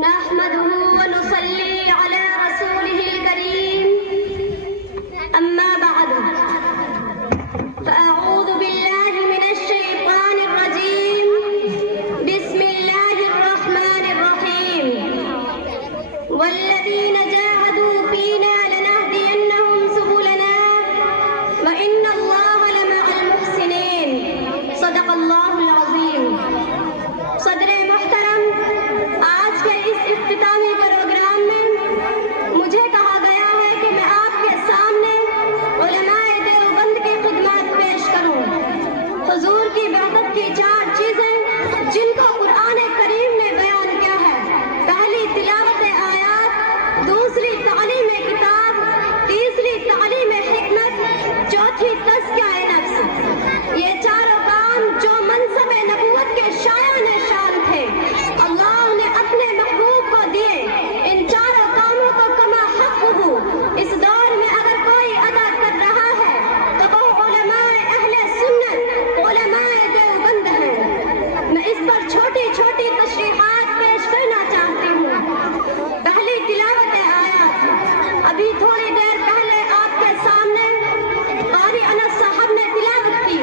نحمده ونصلي على رسوله الكريم أما بعد فأعوذ بالله من الشيطان الرجيم بسم الله الرحمن الرحيم والذين جاهدوا فينا لنهدينهم سبلنا وإن الله لمع المحسنين صدق الله العظيم. صدر محترم، آج کے اس اختتامی پروگرام میں مجھے کہا گیا ہے کہ میں آپ کے سامنے علماء دیوبند کی خدمات پیش کروں. حضور کی وحدت کی 4 چیزیں جن کو قرآن کریم نے بیان کیا ہے: پہلی تلاوت آیات، دوسری تعلیم کتاب، تیسری تعلیم حکمت، چوتھی تزکیہ نفس. یہ 4 کام جو منصب نبوت کے شایان شان تھے اللہ نے اپنے محبوب کو دیے. ان 4 کاموں کو کما حق ہو اس دور میں اگر کوئی ادا کر رہا ہے تو وہ علماء اہل سنت، علماء دیوبند ہیں. میں اس پر چھوٹی چھوٹی تشریحات پیش کرنا چاہتی ہوں. پہلی تلاوت آیات. ابھی تھوڑی دیر پہلے آپ کے سامنے قاری انس صاحب نے تلاوت کی.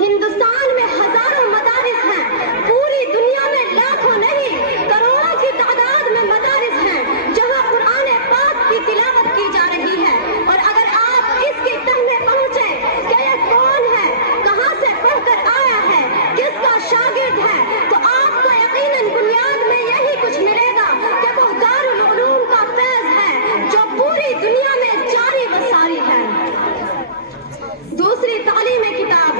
ہندوستان میں ہزاروں مدارس ہیں، پوری دنیا میں لاکھوں نہیں کروڑوں کی تعداد میں مدارس ہیں جہاں قرآن پاک کی تلاوت کی جا رہی ہے. اور اگر آپ اس کی تہ میں پہنچے کہ یہ کون ہے، کہاں سے پڑھ کر آیا ہے، کس کا شاگرد ہے، تو آپ کو یقیناً بنیاد میں یہی کچھ ملے گا کہ وہ دارالعلوم کا فیض ہے جو پوری دنیا میں جاری و ساری ہے. دوسری تعلیم کتاب.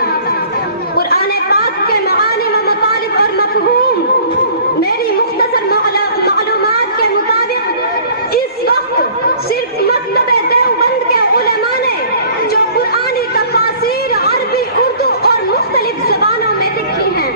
قرآن پاک کے معانی و مطالب اور مفہوم میری مختصر معلومات کے مطابق اس وقت صرف مکتب دیوبند کے علماء نے جو قرآنی تفاسیر عربی، اردو اور مختلف زبانوں میں لکھی ہیں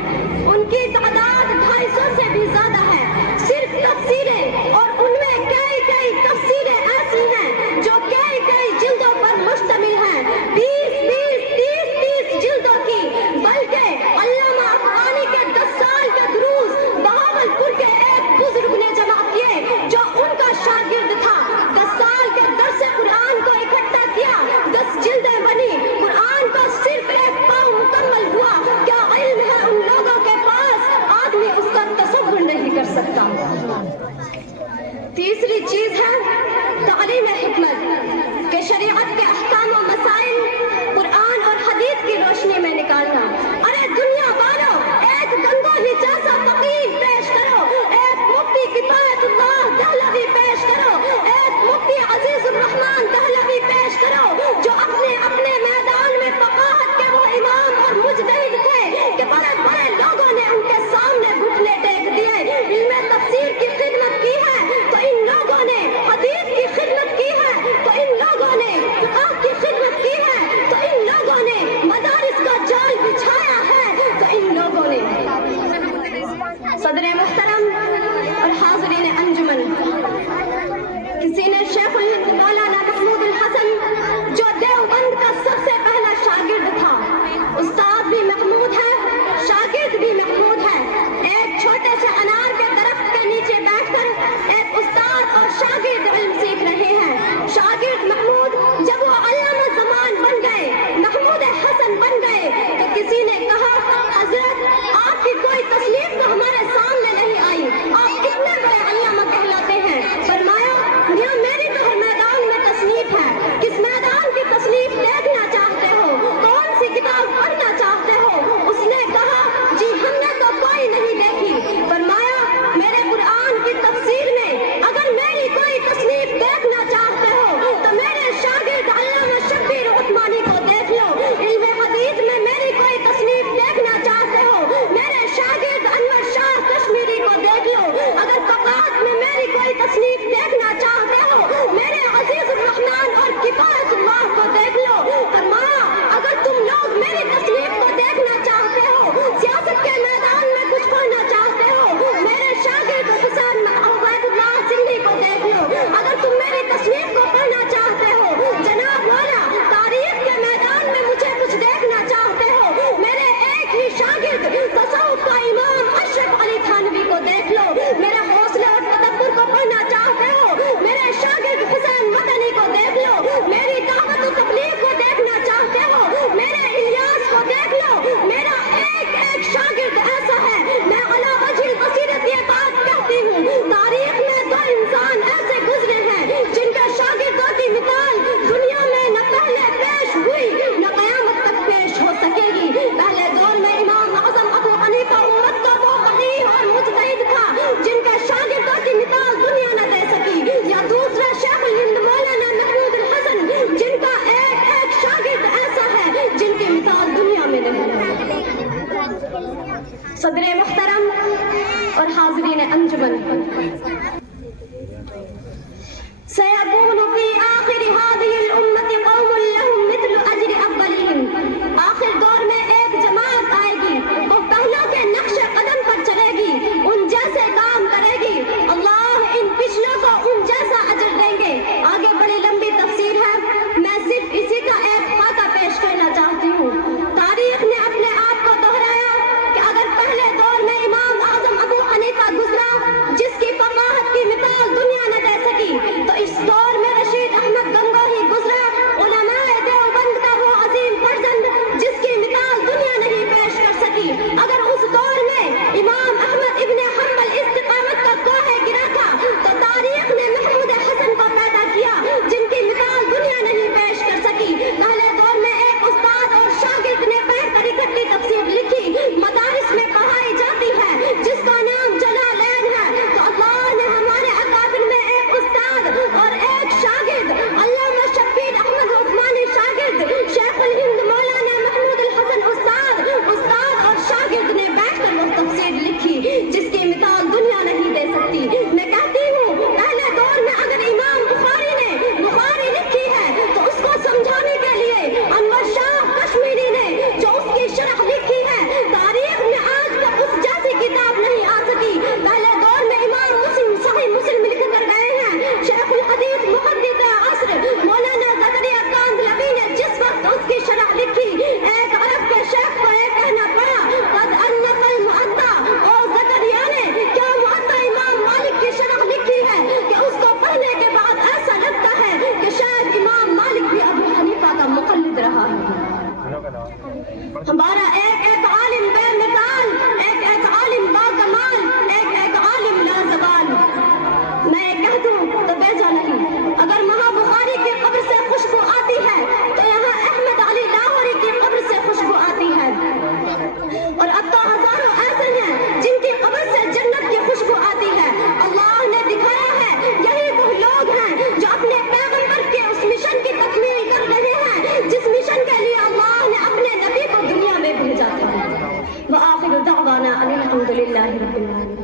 ان کی تعداد 250 سے بھی زیادہ ہے. صرف تفسیریں، اور ان میں کئی تفسیریں ایسی ہیں جو کئی جلدوں پر مشتمل ہیں، 20-30 جلدوں کی. بلکہ علامہ افغانی کے 10 سال کے دروس بہاولپور کے ایک بزرگ نے جمع کیے جو ان کا شاگرد تھا. 10 سال کے درس قرآن کو اکٹھا کیا، 10 جلدیں بنی. قرآن کا صرف 1 پاؤں مکمل ہوا. کیا علم ہے ان لوگوں کے پاس، آدمی اس کا تصور نہیں کر سکتا. تیسری چیز ہے تعلیم حکمت، کہ شریعت کے احکام و مسائل قرآن اور حدیث کی روشنی میں نکالنا. ارے دنیا والوں، ایک گنگوہی جیسا فقیر پیش کرو، ایک مفتی کفایت اللہ دہلوی پیش کرو، ایک مفتی عزیز الرحمان دہلوی پیش کرو جو اپنے میدان میں فقاہت کے وہ امام اور مجتہد تھے کہ بڑے لوگوں نے ان کے سامنے گھٹنے ٹیک دیے. علم تفسیر کی خدمت کی ہے تو ان لوگوں نے، حدیث کی خدمت کی ہے تو ان لوگوں نے، فقہ کی خدمت کی ہے تو ان لوگوں نے، مدارس کا جال بچھایا ہے تو ان لوگوں نے. صدر محترم اور حاضرین انجمن، کسی نے شیخ الہند مولانا محمود الحسن جو دیوبند کا سب سے پہلا شاگرد تھا، استاد بھی محمود ہے، شاگرد بھی محمود ہے. ایک چھوٹے سے انار کے درخت کے نیچے بیٹھ کر ایک استاد اور شاگرد علم سیکھ رہے ہیں. شاگرد محمود جب وہ علامہ زمان بن گئے، محمود حسن بن گئے، تو کسی نے کہا حضرت آپ کی کوئی تسلیم تو ہمارے سامنے نہیں الدفن. سيكون في آخر هذه الأمة قوم لهم مثل أجر أولهم. آخر دور میں ایک جماعت آئے گی، وہ پہلوں کے نقش قدم پر چلے گی، ان جیسے کام کرے گی. اللہ ان پچھلوں کو ان جیسا اجر دیں گے. آگے بڑی لمبی تفسیر ہے، میں صرف اسی کا ایک خاکہ پیش کرنا چاہتی ہوں. تاریخ نے اپنے آپ کو دہرایا کہ اگر پہلے دور میں امام اعظم ابو حنیفہ گزرا جس کی فقاہت کی مثال دنیا نہ دے سکی، تو اس دور میں رشید احمد گنگوہی گزرا، علماء دیوبند کا وہ عظیم فرزند جس کی مثال دنیا نہیں پیش کر سکی. اگر اس دور میں امام احمد ابن حنبل استقامت کا کوہ گرا تھا، تو تاریخ نے محمود حسن کو پیدا کیا جن کی مثال دنیا نہیں پیش کر سکی. پہلے دور میں ایک استاد اور شاگرد نے بیٹھ کر اکٹھی تفسیر لکھی، مدارس میں پڑھائی جاتی ہے، جس کا نام جلالین ہے. تو اللہ نے ہمارے اکابر میں ایک استاد اور ایک شاگرد، علامہ شبیر احمد عثمانی شاگرد، شیخ الہند مولانا محمود الحسن استاد اور شاگرد نے بیٹھ کر وہ تفسیر لکھی جس کی مثال دنیا نہیں دے سکتی. میں کہتی ہوں پہلے دور میں اگر امام بخاری نے بخاری لکھی ہے تو اس کو سمجھانے کے لیے انور شاہ کشمیری نے جو اس کی شرح لکھی ہے، تاریخ میں آج تک اس جیسی کتاب نہیں آ سکی. پہلے دور میں امام مسلم صحیح مسلم لکھ کر گئے ہیں. شیخ الحدیث محدث عصر مولانا زکریا کاندلوی نے جس وقت اس کی شرح لکھی، ایک عرب کے شیخ کو یہ کہنا پڑا قد انق المعطا، اور زکریا نے کیا معطا امام مالک کی شرح لکھی ہے کہ اس کو پڑھنے کے بعد ایسا لگتا ہے کہ شاید امام مالک بھی ابو حنیفہ کا مقلد رہا ہے. ہمارا ایک عالم بے مثال، ایک عالم با کمال، ایک عالم لازوال. میں یہ کہہ دوں تو بیجا نہیں، اگر وہاں بخاری کی قبر سے خوشبو آتی ہے تو یہاں احمد علی لاہوری کی قبر سے خوشبو آتی ہے. اور اب تو ہزاروں ایسے ہیں جن کی قبر سے جنت کی خوشبو آتی ہے. اللہ نے دکھایا ہے یہی وہ لوگ ہیں جو اپنے پیغمبر کے اس مشن کی تکمیل کر رہے ہیں جس مشن کے لیے اللہ نے اپنے نبی کو دنیا میں بھیجا تھا. وآخر دعوانا ان الحمد للہ رب العالمین.